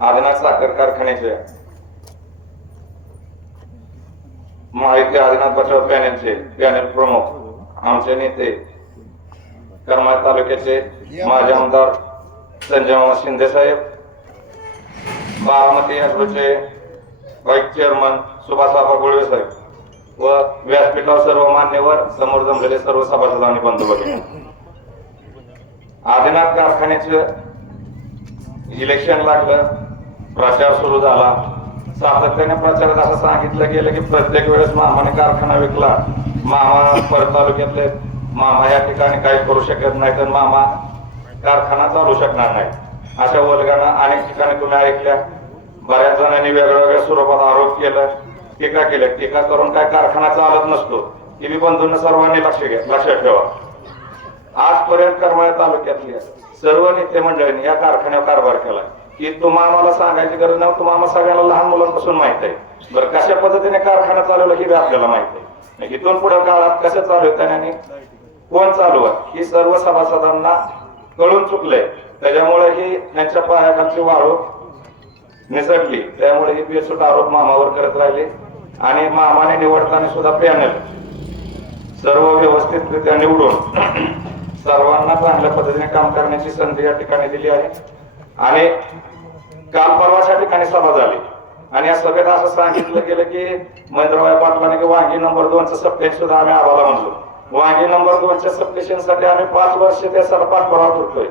आदिनाथ साखर कारखान्याचे माहिती आदिनाथ बचाव पॅनलचे पॅनल प्रमुख आमचे नेते करमाळ तालुक्याचे माजी आमदार संजय मामा शिंदे साहेब बारामती अॅग्रोचे व्हाईस चेअरमन सुभाषबाबा गुळवे साहेब व व्यासपीठावर सर्व मान्यवर समोर जमलेले सर्व सभासद आणि आदिनाथ कारखान्याचं इलेक्शन लागलं. प्रचार सुरू झाला. सातत्याने प्रचारात असं सांगितलं गेलं की प्रत्येक वेळेस मामाने कारखाना विकला. मामा परत तालुक्यातले मामा या ठिकाणी काही करू शकत नाही तर मामा कारखाना चालू शकणार नाही. अशा वर्गानं अनेक ठिकाणी तुम्ही ऐकल्या. बऱ्याच जणांनी वेगवेगळ्या स्वरूपात आरोप केला. टीका केल्या. टीका करून काय कारखाना चालत नसतो. ही मी बंधूंना सर्वांनी लक्ष घ्या लक्षात ठेवा. आजपर्यंत करमाळा तालुक्यातल्या सर्व नेते मंडळींनी या कारखान्यावर कारभार केला की तुम्हा आम्हाला सांगायची गरज नाही. तुम्हा आम्हाला सगळ्यांना लहान मुलांपासून माहीत आहे. बरं कशा पद्धतीने कारखाना चालवला हे आपल्याला माहीत आहे. इथून पुढे काळात कसं आहे आणि कोण चालू आहे ही सर्व सभासदांना कळून चुकलंय. त्याच्यामुळे ही त्यांच्या पायाखालची वाळू निसटली. त्यामुळे ही बेसूट आरोप मामावर करत राहिले. आणि मामाने निवडताना सुद्धा पॅनल सर्व व्यवस्थितरित्या निवडून सर्वांना चांगल्या पद्धतीने काम करण्याची संधी या ठिकाणी दिली आहे. आणि काल परवाच्या ठिकाणी सभा झाली. आणि या सभेत असं सांगितलं गेलं की महेंद्रभाई पाटलाने की वांगी नंबर दोनचं सप्टेशन सुद्धा आम्ही आम्हाला म्हणलो. वांगी नंबर दोनच्या सप्टेशनसाठी आम्ही पाच वर्ष त्या पाठपुरावा करतोय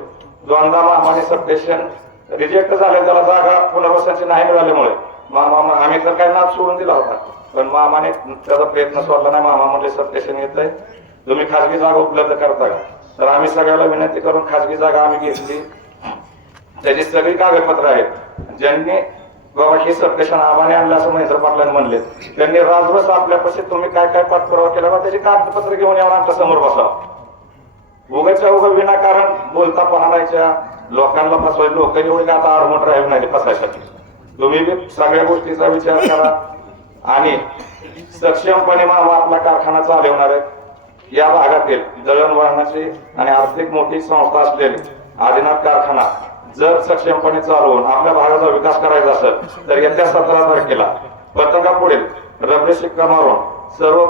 दोनदा मामाने सबटेशन रिजेक्ट झाले त्याला जागा पुनर्वसनाची नाही मिळाल्यामुळे. मामा आम्ही तर काही नाद सोडून दिला होता. पण मामाने त्याचा प्रयत्न सोडला नाही. मामा म्हणजे सप्टेशन येत तुम्ही खाजगी जागा उपलब्ध करता का? तर आम्ही सगळ्याला विनंती करून खाजगी जागा आम्ही घेतली. त्याची सगळी कागदपत्र आहेत. ज्यांनी बाबा हे सबस्टेशन आव्हाने आणलं असं महेंद्र पाटलांनी म्हणले. त्यांनी राजवस आपल्यापाशी तुम्ही काय काय पाठपुरावा केला बा त्याची कागदपत्र घेऊन यावं आमच्यासमोर बसा. उगाच्या उगा विनाकारण बोलता पाहण्याच्या लोकांना फसवायचे लोक एवढे आता आडमोट राहील नाही फसायसाठी. तुम्ही सगळ्या गोष्टीचा विचार करा. आणि सक्षमपणे मामा आपला कारखाना चालवणार आहे या भागातील दळणवळणाची आणि आर्थिक मोठी संस्था असलेली आदिनाथ कारखाना. जर सक्षमपणे चालवून आपल्या भागाचा विकास करायचा असेल तर येत्या सतरा तारखेला पुढील रबरी शिक्का मारून सर्व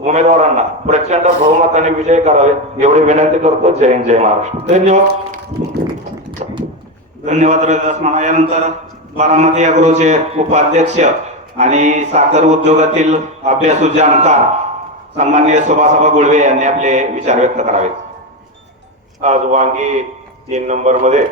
उमेदवारांना प्रचंड बहुमताने विजय करावे एवढी विनंती करतो. जय हिंद जय महाराष्ट्र. धन्यवाद. धन्यवाद रविदास मामा यानंतर बारामती अग्रोचे उपाध्यक्ष आणि साखर उद्योगातील अभ्यासू जाणकार सन्माननीय सुभाषाबा गुळवे यांनी आपले विचार व्यक्त करावेत. आज वांगी तीन नंबरमध्ये.